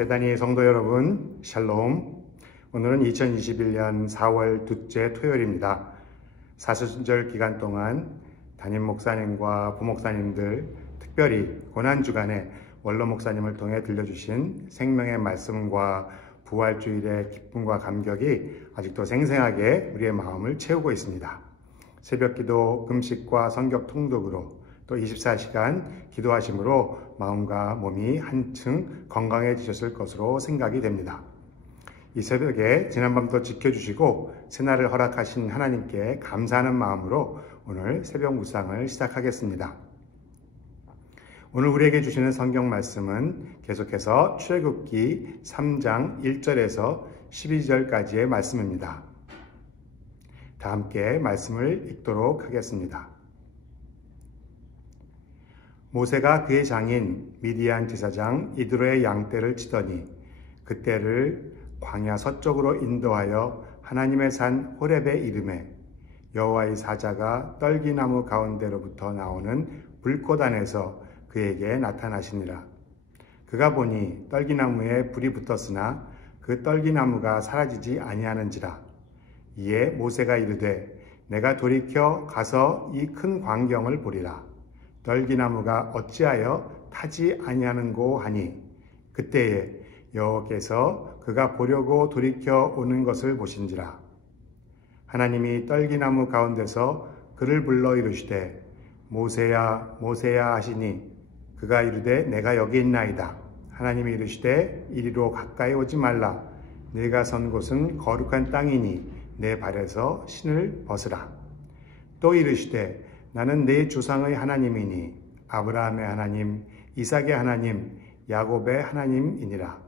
베다니 성도 여러분, 샬롬. 오늘은 2021년 4월 둘째 토요일입니다. 사순절 기간 동안 담임 목사님과 부목사님들, 특별히 고난주간에 원로 목사님을 통해 들려주신 생명의 말씀과 부활주일의 기쁨과 감격이 아직도 생생하게 우리의 마음을 채우고 있습니다. 새벽기도, 금식과 성경 통독으로 또 24시간 기도하심으로 마음과 몸이 한층 건강해지셨을 것으로 생각이 됩니다. 이 새벽에 지난밤도 지켜주시고 새날을 허락하신 하나님께 감사하는 마음으로 오늘 새벽 묵상을 시작하겠습니다. 오늘 우리에게 주시는 성경 말씀은 계속해서 출애굽기 3장 1절에서 12절까지의 말씀입니다. 다 함께 말씀을 읽도록 하겠습니다. 모세가 그의 장인 미디안 지사장 이드로의 양떼를 치더니 그 떼를 광야 서쪽으로 인도하여 하나님의 산 호렙에 이르매 여호와의 사자가 떨기나무 가운데로부터 나오는 불꽃 안에서 그에게 나타나시니라. 그가 보니 떨기나무에 불이 붙었으나 그 떨기나무가 사라지지 아니하는지라. 이에 모세가 이르되 내가 돌이켜 가서 이 큰 광경을 보리라. 떨기나무가 어찌하여 타지 아니하는고 하니 그때에 여호와께서 그가 보려고 돌이켜 오는 것을 보신지라. 하나님이 떨기나무 가운데서 그를 불러 이르시되 모세야 모세야 하시니 그가 이르되 내가 여기 있나이다. 하나님이 이르시되 이리로 가까이 오지 말라. 네가 선 곳은 거룩한 땅이니 내 발에서 신을 벗으라. 또 이르시되 나는 네 조상의 하나님이니 아브라함의 하나님, 이삭의 하나님, 야곱의 하나님이니라.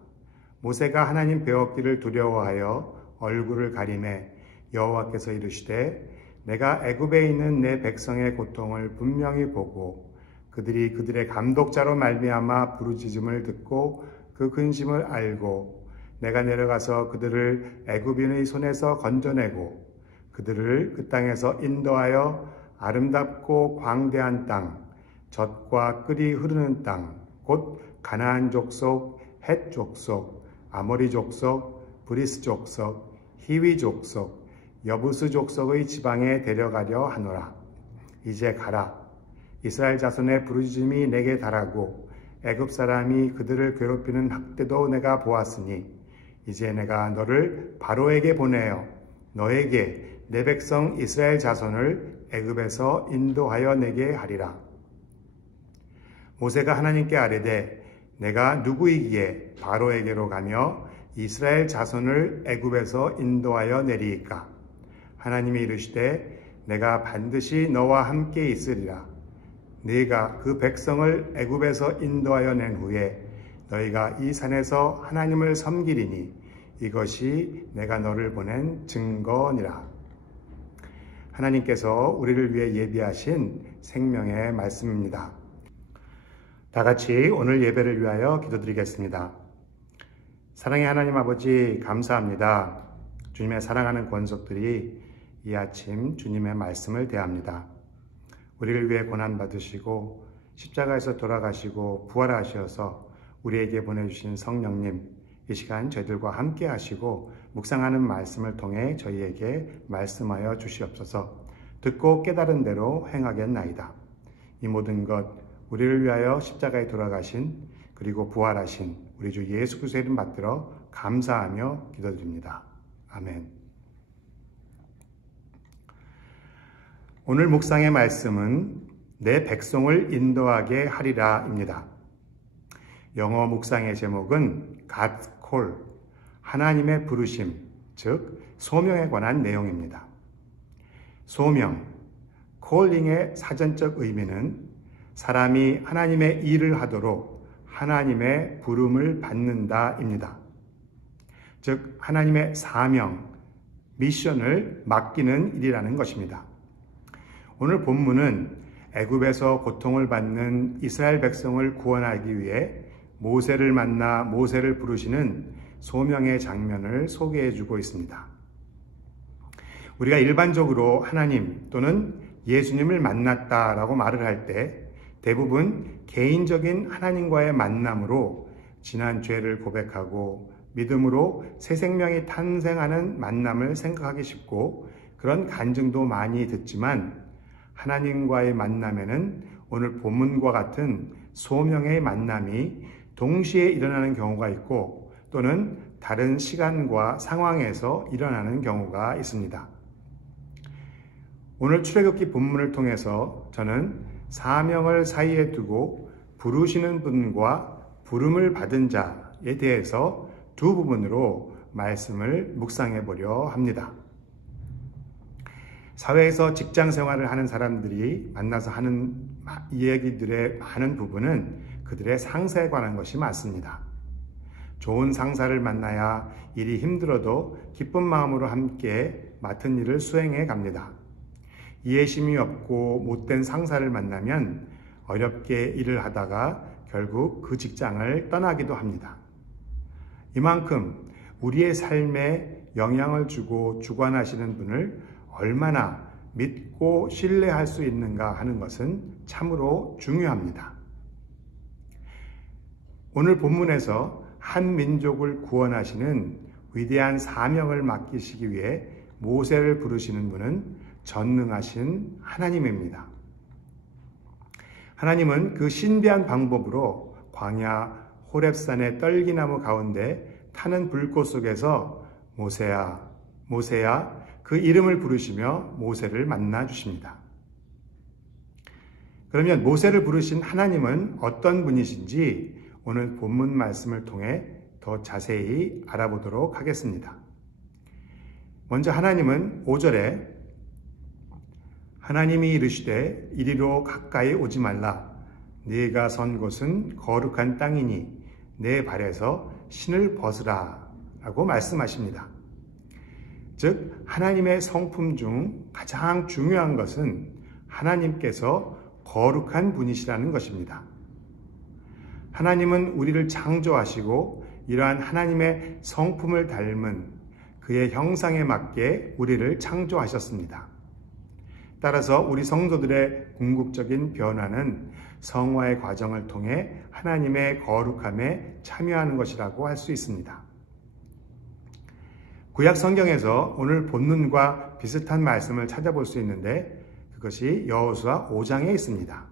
모세가 하나님 배웠기를 두려워하여 얼굴을 가리매 여호와께서 이르시되 내가 애굽에 있는 내 백성의 고통을 분명히 보고 그들이 그들의 감독자로 말미암아 부르짖음을 듣고 그 근심을 알고 내가 내려가서 그들을 애굽인의 손에서 건져내고 그들을 그 땅에서 인도하여 아름답고 광대한 땅, 젖과 꿀이 흐르는 땅, 곧 가나안 족속, 헷 족속, 아모리 족속, 브리스 족속, 히위 족속, 여부스 족속의 지방에 데려가려 하노라. 이제 가라. 이스라엘 자손의 부르짖음이 내게 달하고 애굽 사람이 그들을 괴롭히는 학대도 내가 보았으니 이제 내가 너를 바로에게 보내어 너에게 내 백성 이스라엘 자손을 애굽에서 인도하여 내게 하리라. 모세가 하나님께 아뢰되 내가 누구이기에 바로에게로 가며 이스라엘 자손을 애굽에서 인도하여 내리이까. 하나님이 이르시되 내가 반드시 너와 함께 있으리라. 네가 그 백성을 애굽에서 인도하여 낸 후에 너희가 이 산에서 하나님을 섬기리니 이것이 내가 너를 보낸 증거니라. 하나님께서 우리를 위해 예비하신 생명의 말씀입니다. 다 같이 오늘 예배를 위하여 기도드리겠습니다. 사랑의 하나님 아버지, 감사합니다. 주님의 사랑하는 권속들이 이 아침 주님의 말씀을 대합니다. 우리를 위해 고난받으시고 십자가에서 돌아가시고 부활하셔서 우리에게 보내주신 성령님, 이 시간 저희들과 함께 하시고 묵상하는 말씀을 통해 저희에게 말씀하여 주시옵소서. 듣고 깨달은 대로 행하겠나이다. 이 모든 것 우리를 위하여 십자가에 돌아가신 그리고 부활하신 우리 주 예수 그리스도의 이름 받들어 감사하며 기도드립니다. 아멘. 오늘 묵상의 말씀은 내 백성을 인도하게 하리라입니다. 영어 묵상의 제목은 God's Call, 하나님의 부르심, 즉 소명에 관한 내용입니다. 소명, calling의 사전적 의미는 사람이 하나님의 일을 하도록 하나님의 부름을 받는다입니다. 즉 하나님의 사명, 미션을 맡기는 일이라는 것입니다. 오늘 본문은 애굽에서 고통을 받는 이스라엘 백성을 구원하기 위해 모세를 만나 모세를 부르시는 소명의 장면을 소개해주고 있습니다. 우리가 일반적으로 하나님 또는 예수님을 만났다라고 말을 할 때 대부분 개인적인 하나님과의 만남으로 지난 죄를 고백하고 믿음으로 새 생명이 탄생하는 만남을 생각하기 쉽고 그런 간증도 많이 듣지만 하나님과의 만남에는 오늘 본문과 같은 소명의 만남이 동시에 일어나는 경우가 있고 또는 다른 시간과 상황에서 일어나는 경우가 있습니다. 오늘 출애굽기 본문을 통해서 저는 사명을 사이에 두고 부르시는 분과 부름을 받은 자에 대해서 두 부분으로 말씀을 묵상해 보려 합니다. 사회에서 직장 생활을 하는 사람들이 만나서 하는 이야기들의 많은 부분은 그들의 상사에 관한 것이 많습니다. 좋은 상사를 만나야 일이 힘들어도 기쁜 마음으로 함께 맡은 일을 수행해 갑니다. 이해심이 없고 못된 상사를 만나면 어렵게 일을 하다가 결국 그 직장을 떠나기도 합니다. 이만큼 우리의 삶에 영향을 주고 주관하시는 분을 얼마나 믿고 신뢰할 수 있는가 하는 것은 참으로 중요합니다. 오늘 본문에서 한 민족을 구원하시는 위대한 사명을 맡기시기 위해 모세를 부르시는 분은 전능하신 하나님입니다. 하나님은 그 신비한 방법으로 광야 호렙산의 떨기나무 가운데 타는 불꽃 속에서 모세야, 모세야 그 이름을 부르시며 모세를 만나 주십니다. 그러면 모세를 부르신 하나님은 어떤 분이신지 오늘 본문 말씀을 통해 더 자세히 알아보도록 하겠습니다. 먼저 하나님은 5절에 하나님이 이르시되 이리로 가까이 오지 말라. 네가 선 곳은 거룩한 땅이니 내 발에서 신을 벗으라 라고 말씀하십니다. 즉 하나님의 성품 중 가장 중요한 것은 하나님께서 거룩한 분이시라는 것입니다. 하나님은 우리를 창조하시고 이러한 하나님의 성품을 닮은 그의 형상에 맞게 우리를 창조하셨습니다. 따라서 우리 성도들의 궁극적인 변화는 성화의 과정을 통해 하나님의 거룩함에 참여하는 것이라고 할 수 있습니다. 구약 성경에서 오늘 본문과 비슷한 말씀을 찾아볼 수 있는데 그것이 여호수아 5장에 있습니다.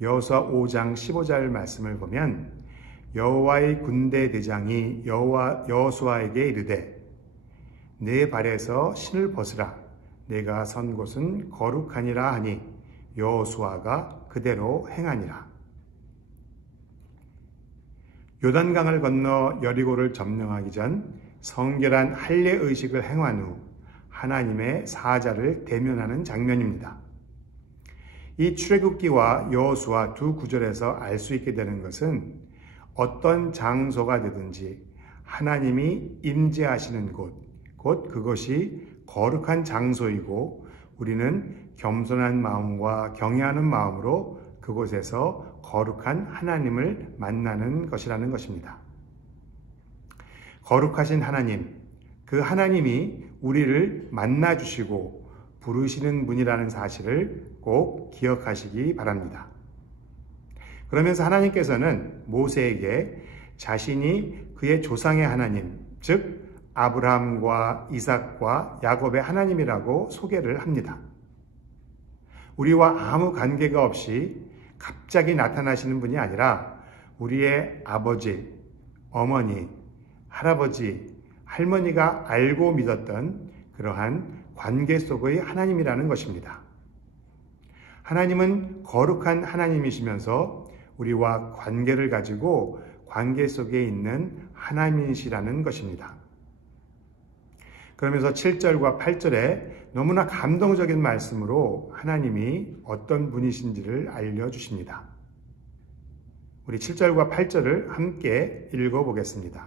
여호수아 5장 15절 말씀을 보면 여호와의 군대 대장이 여호수아에게 이르되 내 발에서 신을 벗으라. 내가 선 곳은 거룩하니라 하니 여호수아가 그대로 행하니라. 요단강을 건너 여리고를 점령하기 전 성결한 할례 의식을 행한 후 하나님의 사자를 대면하는 장면입니다. 이 출애굽기와 여호수아 두 구절에서 알 수 있게 되는 것은 어떤 장소가 되든지 하나님이 임재하시는 곳, 곧 그것이 거룩한 장소이고 우리는 겸손한 마음과 경외하는 마음으로 그곳에서 거룩한 하나님을 만나는 것이라는 것입니다. 거룩하신 하나님, 그 하나님이 우리를 만나주시고 부르시는 분이라는 사실을 꼭 기억하시기 바랍니다. 그러면서 하나님께서는 모세에게 자신이 그의 조상의 하나님, 즉 아브라함과 이삭과 야곱의 하나님이라고 소개를 합니다. 우리와 아무 관계가 없이 갑자기 나타나시는 분이 아니라 우리의 아버지, 어머니, 할아버지, 할머니가 알고 믿었던 그러한 관계 속의 하나님이라는 것입니다. 하나님은 거룩한 하나님이시면서 우리와 관계를 가지고 관계 속에 있는 하나님이시라는 것입니다. 그러면서 7절과 8절에 너무나 감동적인 말씀으로 하나님이 어떤 분이신지를 알려주십니다. 우리 7절과 8절을 함께 읽어보겠습니다.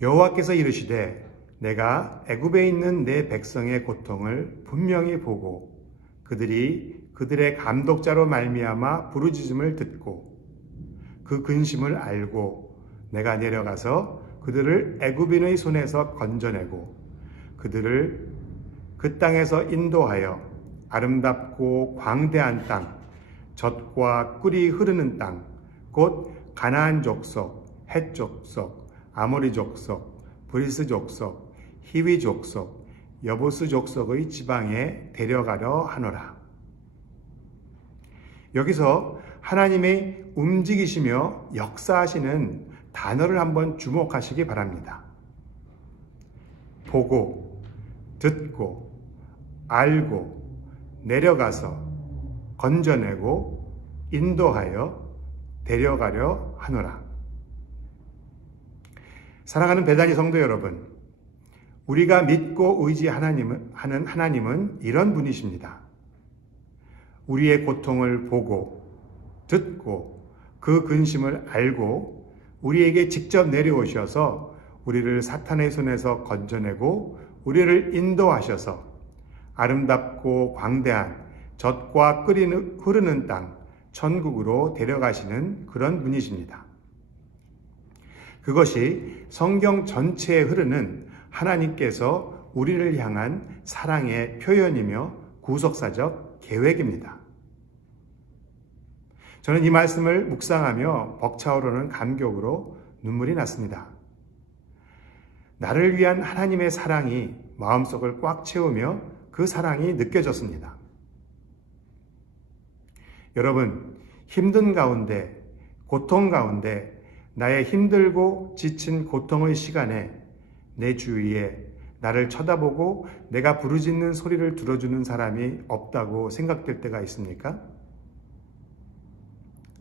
여호와께서 이르시되 내가 애굽에 있는 내 백성의 고통을 분명히 보고 그들이 그들의 감독자로 말미암아 부르짖음을 듣고 그 근심을 알고 내가 내려가서 그들을 애굽인의 손에서 건져내고 그들을 그 땅에서 인도하여 아름답고 광대한 땅, 젖과 꿀이 흐르는 땅, 곧 가나안 족속, 헷 족속, 아모리 족속, 브리스 족속, 히위 족속, 여부스 족속의 지방에 데려가려 하노라. 여기서 하나님의 움직이시며 역사하시는 단어를 한번 주목하시기 바랍니다. 보고, 듣고, 알고, 내려가서, 건져내고, 인도하여 데려가려 하노라. 사랑하는 베다니 성도 여러분, 우리가 믿고 의지하는 하나님은 이런 분이십니다. 우리의 고통을 보고, 듣고, 그 근심을 알고, 우리에게 직접 내려오셔서 우리를 사탄의 손에서 건져내고, 우리를 인도하셔서 아름답고 광대한 젖과 꿀이 흐르는 땅, 천국으로 데려가시는 그런 분이십니다. 그것이 성경 전체에 흐르는 하나님께서 우리를 향한 사랑의 표현이며 구속사적 계획입니다. 저는 이 말씀을 묵상하며 벅차오르는 감격으로 눈물이 났습니다. 나를 위한 하나님의 사랑이 마음속을 꽉 채우며 그 사랑이 느껴졌습니다. 여러분, 힘든 가운데, 고통 가운데, 나의 힘들고 지친 고통의 시간에 내 주위에 나를 쳐다보고 내가 부르짖는 소리를 들어주는 사람이 없다고 생각될 때가 있습니까?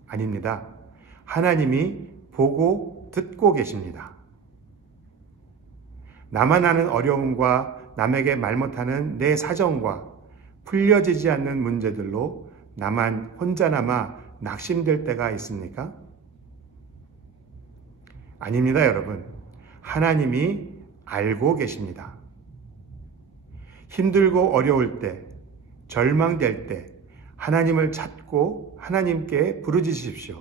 아닙니다. 하나님이 보고 듣고 계십니다. 나만 아는 어려움과 남에게 말 못하는 내 사정과 풀려지지 않는 문제들로 나만 혼자 남아 낙심될 때가 있습니까? 아닙니다, 여러분. 하나님이 알고 계십니다. 힘들고 어려울 때, 절망될 때 하나님을 찾고 하나님께 부르짖으십시오.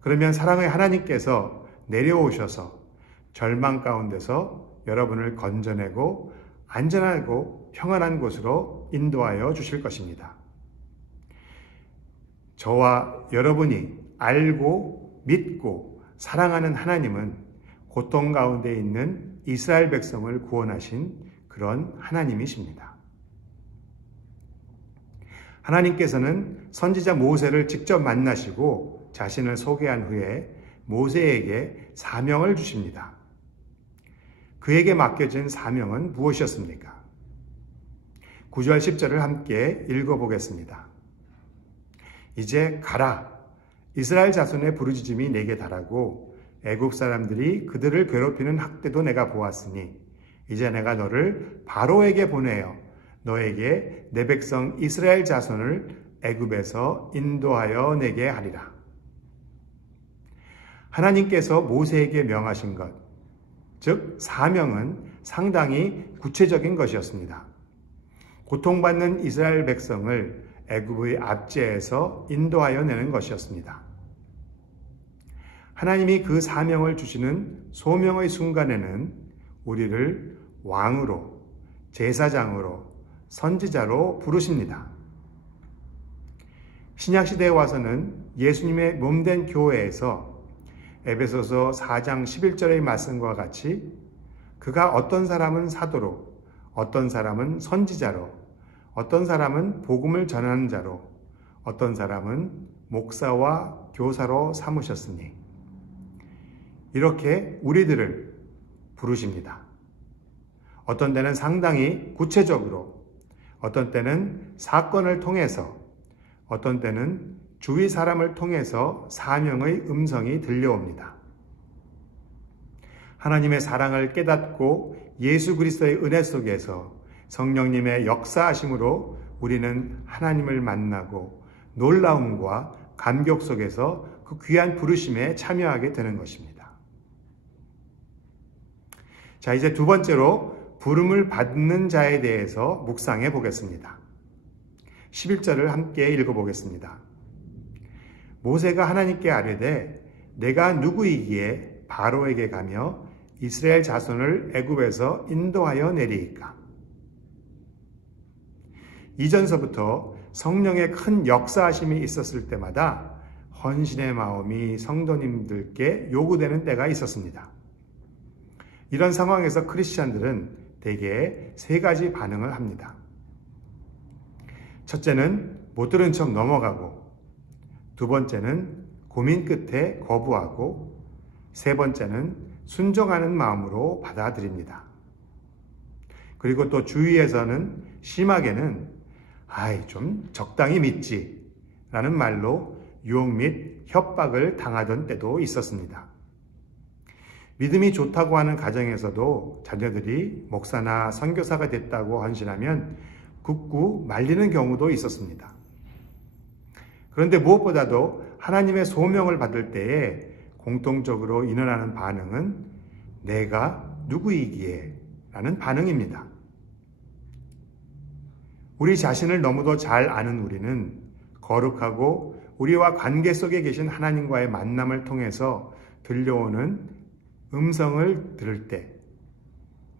그러면 사랑의 하나님께서 내려오셔서 절망 가운데서 여러분을 건져내고 안전하고 평안한 곳으로 인도하여 주실 것입니다. 저와 여러분이 알고 믿고 사랑하는 하나님은 고통 가운데 있는 이스라엘 백성을 구원하신 그런 하나님이십니다. 하나님께서는 선지자 모세를 직접 만나시고 자신을 소개한 후에 모세에게 사명을 주십니다. 그에게 맡겨진 사명은 무엇이었습니까? 9절 10절을 함께 읽어보겠습니다. 이제 가라. 이스라엘 자손의 부르짖음이 내게 달하고 애굽 사람들이 그들을 괴롭히는 학대도 내가 보았으니 이제 내가 너를 바로에게 보내어 너에게 내 백성 이스라엘 자손을 애굽에서 인도하여 내게 하리라. 하나님께서 모세에게 명하신 것, 즉 사명은 상당히 구체적인 것이었습니다. 고통받는 이스라엘 백성을 애굽의 압제에서 인도하여 내는 것이었습니다. 하나님이 그 사명을 주시는 소명의 순간에는 우리를 왕으로, 제사장으로, 선지자로 부르십니다. 신약시대에 와서는 예수님의 몸된 교회에서 에베소서 4장 11절의 말씀과 같이 그가 어떤 사람은 사도로, 어떤 사람은 선지자로, 어떤 사람은 복음을 전하는 자로, 어떤 사람은 목사와 교사로 삼으셨으니 이렇게 우리들을 부르십니다. 어떤 때는 상당히 구체적으로, 어떤 때는 사건을 통해서, 어떤 때는 주위 사람을 통해서 사명의 음성이 들려옵니다. 하나님의 사랑을 깨닫고 예수 그리스도의 은혜 속에서 성령님의 역사하심으로 우리는 하나님을 만나고 놀라움과 감격 속에서 그 귀한 부르심에 참여하게 되는 것입니다. 자, 이제 두 번째로 부름을 받는 자에 대해서 묵상해 보겠습니다. 11절을 함께 읽어보겠습니다. 모세가 하나님께 아뢰되 내가 누구이기에 바로에게 가며 이스라엘 자손을 애굽에서 인도하여 내리이까. 이전서부터 성령의 큰 역사하심이 있었을 때마다 헌신의 마음이 성도님들께 요구되는 때가 있었습니다. 이런 상황에서 크리스찬들은 대개 세 가지 반응을 합니다. 첫째는 못 들은 척 넘어가고, 두 번째는 고민 끝에 거부하고, 세 번째는 순종하는 마음으로 받아들입니다. 그리고 또 주위에서는 심하게는 좀 적당히 믿지 라는 말로 유혹 및 협박을 당하던 때도 있었습니다. 믿음이 좋다고 하는 가정에서도 자녀들이 목사나 선교사가 됐다고 헌신하면 굳고 말리는 경우도 있었습니다. 그런데 무엇보다도 하나님의 소명을 받을 때에 공통적으로 일어나는 반응은 내가 누구이기에 라는 반응입니다. 우리 자신을 너무도 잘 아는 우리는 거룩하고 우리와 관계 속에 계신 하나님과의 만남을 통해서 들려오는 음성을 들을 때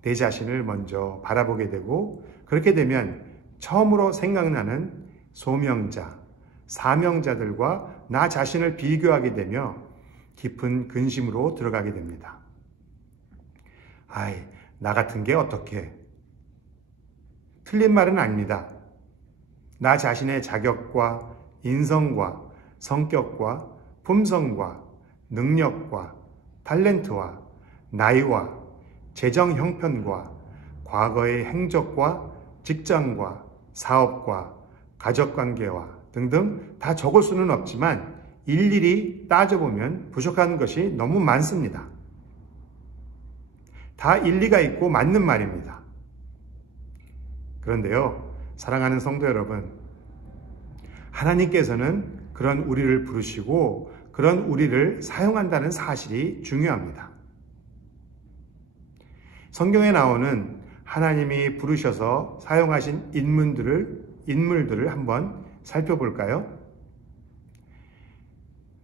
내 자신을 먼저 바라보게 되고, 그렇게 되면 처음으로 생각나는 소명자, 사명자들과 나 자신을 비교하게 되며 깊은 근심으로 들어가게 됩니다. 나 같은 게 어떻게? 틀린 말은 아닙니다. 나 자신의 자격과 인성과 성격과 품성과 능력과 탤런트와 나이와 재정 형편과 과거의 행적과 직장과 사업과 가족관계와 등등 다 적을 수는 없지만 일일이 따져보면 부족한 것이 너무 많습니다. 다 일리가 있고 맞는 말입니다. 그런데요, 사랑하는 성도 여러분, 하나님께서는 그런 우리를 부르시고 그런 우리를 사용한다는 사실이 중요합니다. 성경에 나오는 하나님이 부르셔서 사용하신 인물들을 한번 살펴볼까요?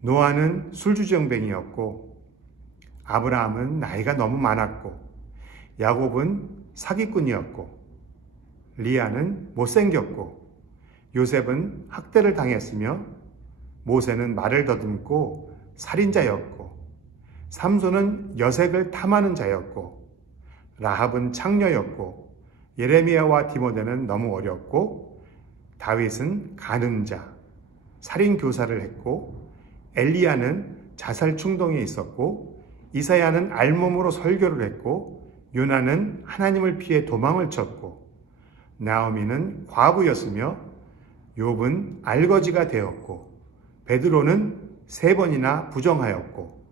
노아는 술주정뱅이였고, 아브라함은 나이가 너무 많았고, 야곱은 사기꾼이었고, 리아는 못생겼고, 요셉은 학대를 당했으며, 모세는 말을 더듬고 살인자였고, 삼손은 여색을 탐하는 자였고, 라합은 창녀였고, 예레미야와 디모데는 너무 어렸고, 다윗은 가늠자, 살인교사를 했고, 엘리야는 자살 충동에 있었고, 이사야는 알몸으로 설교를 했고, 요나는 하나님을 피해 도망을 쳤고, 나오미는 과부였으며, 욥은 알거지가 되었고, 베드로는 3번이나 부정하였고,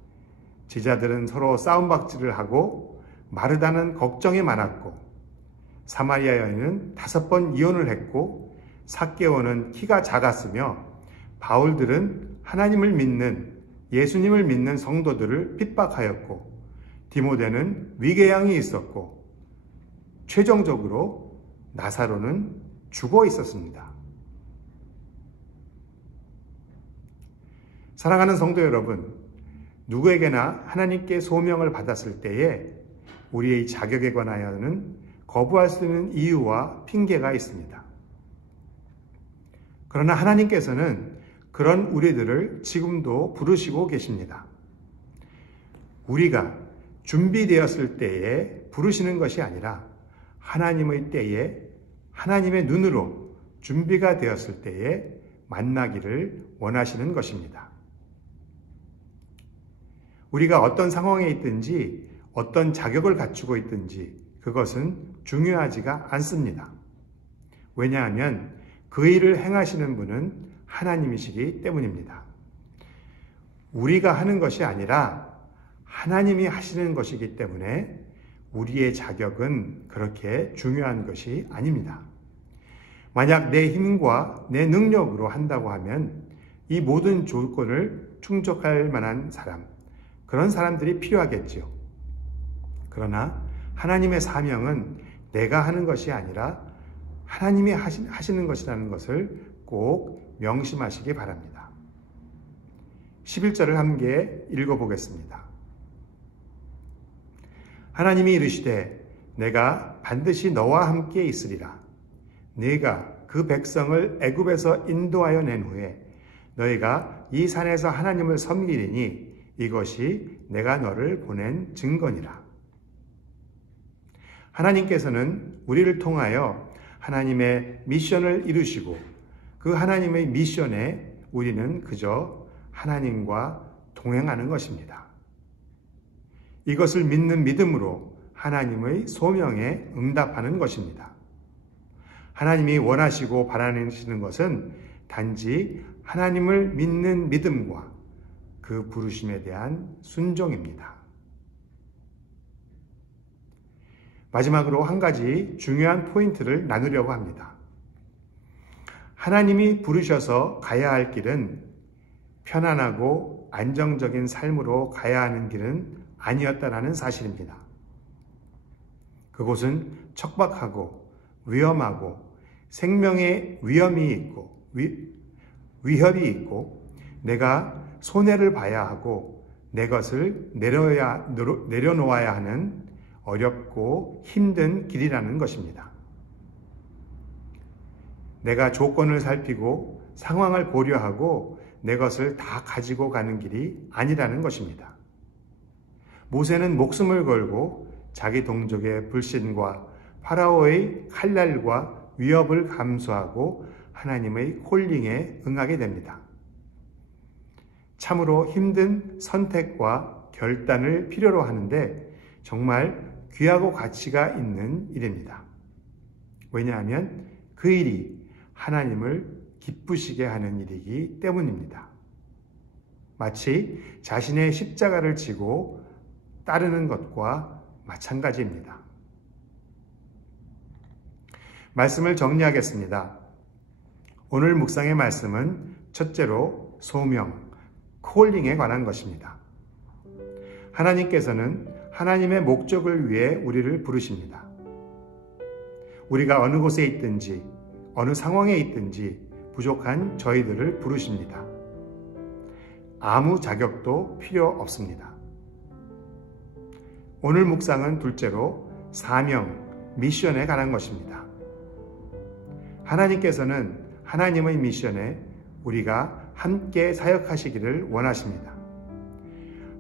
제자들은 서로 싸움박질을 하고 마르다는 걱정이 많았고, 사마리아 여인은 5번 이혼을 했고, 삭개오는 키가 작았으며, 바울들은 하나님을 믿는, 예수님을 믿는 성도들을 핍박하였고, 디모데는 위궤양이 있었고, 최종적으로 나사로는 죽어 있었습니다. 사랑하는 성도 여러분, 누구에게나 하나님께 소명을 받았을 때에 우리의 자격에 관하여는 거부할 수 있는 이유와 핑계가 있습니다. 그러나 하나님께서는 그런 우리들을 지금도 부르시고 계십니다. 우리가 준비되었을 때에 부르시는 것이 아니라 하나님의 때에, 하나님의 눈으로 준비가 되었을 때에 만나기를 원하시는 것입니다. 우리가 어떤 상황에 있든지 어떤 자격을 갖추고 있든지 그것은 중요하지가 않습니다. 왜냐하면 그 일을 행하시는 분은 하나님이시기 때문입니다. 우리가 하는 것이 아니라 하나님이 하시는 것이기 때문에 우리의 자격은 그렇게 중요한 것이 아닙니다. 만약 내 힘과 내 능력으로 한다고 하면 이 모든 조건을 충족할 만한 사람, 그런 사람들이 필요하겠지요. 그러나 하나님의 사명은 내가 하는 것이 아니라 하나님이 하시는 것이라는 것을 꼭 명심하시기 바랍니다. 11절을 함께 읽어보겠습니다. 하나님이 이르시되 내가 반드시 너와 함께 있으리라. 네가 그 백성을 애굽에서 인도하여 낸 후에 너희가 이 산에서 하나님을 섬기리니 이것이 내가 너를 보낸 증거니라. 하나님께서는 우리를 통하여 하나님의 미션을 이루시고 그 하나님의 미션에 우리는 그저 하나님과 동행하는 것입니다. 이것을 믿는 믿음으로 하나님의 소명에 응답하는 것입니다. 하나님이 원하시고 바라시는 것은 단지 하나님을 믿는 믿음과 그 부르심에 대한 순종입니다. 마지막으로 한 가지 중요한 포인트를 나누려고 합니다. 하나님이 부르셔서 가야 할 길은 편안하고 안정적인 삶으로 가야 하는 길은 아니었다라는 사실입니다. 그곳은 척박하고 위험하고 생명의 위험이 있고 위협이 있고 내가 손해를 봐야 하고 내 것을 내려놓아야 하는 어렵고 힘든 길이라는 것입니다. 내가 조건을 살피고 상황을 고려하고 내 것을 다 가지고 가는 길이 아니라는 것입니다. 모세는 목숨을 걸고 자기 동족의 불신과 파라오의 칼날과 위협을 감수하고 하나님의 콜링에 응하게 됩니다. 참으로 힘든 선택과 결단을 필요로 하는데 정말 귀하고 가치가 있는 일입니다. 왜냐하면 그 일이 하나님을 기쁘시게 하는 일이기 때문입니다. 마치 자신의 십자가를 지고 따르는 것과 마찬가지입니다. 말씀을 정리하겠습니다. 오늘 묵상의 말씀은 첫째로 소명, 콜링에 관한 것입니다. 하나님께서는 하나님의 목적을 위해 우리를 부르십니다. 우리가 어느 곳에 있든지 어느 상황에 있든지 부족한 저희들을 부르십니다. 아무 자격도 필요 없습니다. 오늘 묵상은 둘째로 사명, 미션에 관한 것입니다. 하나님께서는 하나님의 미션에 우리가 함께 사역하시기를 원하십니다.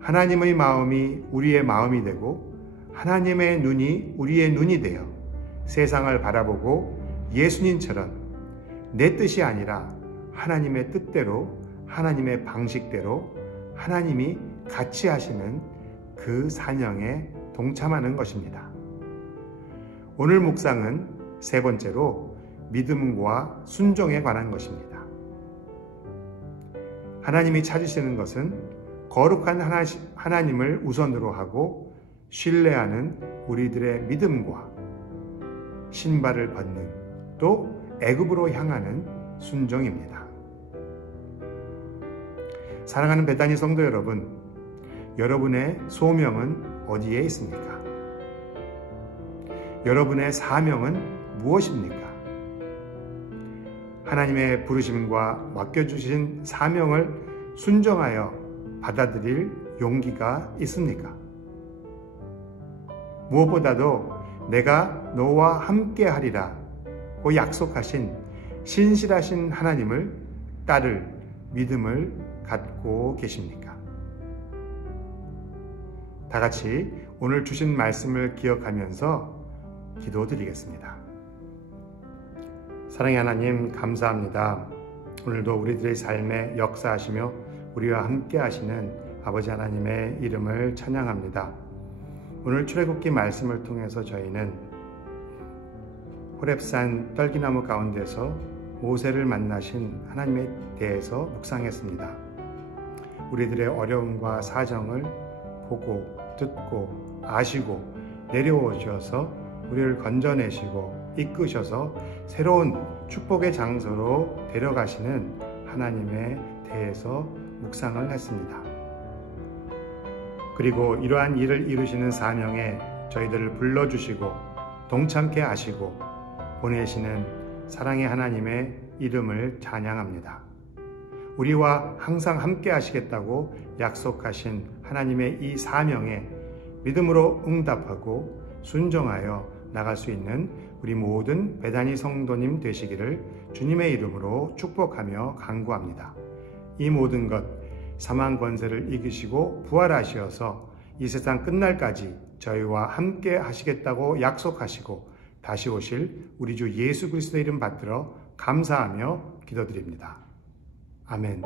하나님의 마음이 우리의 마음이 되고 하나님의 눈이 우리의 눈이 되어 세상을 바라보고 예수님처럼 내 뜻이 아니라 하나님의 뜻대로 하나님의 방식대로 하나님이 같이 하시는 그 사명에 동참하는 것입니다. 오늘 묵상은 세 번째로 믿음과 순종에 관한 것입니다. 하나님이 찾으시는 것은 거룩한 하나님을 우선으로 하고 신뢰하는 우리들의 믿음과 신발을 벗는 또 애굽으로 향하는 순종입니다. 사랑하는 베다니 성도 여러분, 여러분의 소명은 어디에 있습니까? 여러분의 사명은 무엇입니까? 하나님의 부르심과 맡겨주신 사명을 순종하여 받아들일 용기가 있습니까? 무엇보다도 내가 너와 함께 하리라 고 약속하신 신실하신 하나님을 따를 믿음을 갖고 계십니까? 다 같이 오늘 주신 말씀을 기억하면서 기도드리겠습니다. 사랑의 하나님, 감사합니다. 오늘도 우리들의 삶에 역사하시며 우리와 함께 하시는 아버지 하나님의 이름을 찬양합니다. 오늘 출애굽기 말씀을 통해서 저희는 호렙산 떨기나무 가운데서 모세를 만나신 하나님에 대해서 묵상했습니다. 우리들의 어려움과 사정을 보고 듣고 아시고 내려오셔서 우리를 건져내시고 이끄셔서 새로운 축복의 장소로 데려가시는 하나님에 대해서 묵상을 했습니다. 그리고 이러한 일을 이루시는 사명에 저희들을 불러주시고 동참케 하시고 보내시는 사랑의 하나님의 이름을 찬양합니다. 우리와 항상 함께 하시겠다고 약속하신 하나님의 이 사명에 믿음으로 응답하고 순종하여 나갈 수 있는 우리 모든 베다니 성도님 되시기를 주님의 이름으로 축복하며 간구합니다. 이 모든 것 사망 권세를 이기시고 부활하시어서 이 세상 끝날까지 저희와 함께 하시겠다고 약속하시고 다시 오실 우리 주 예수 그리스도의 이름 받들어 감사하며 기도드립니다. 아멘.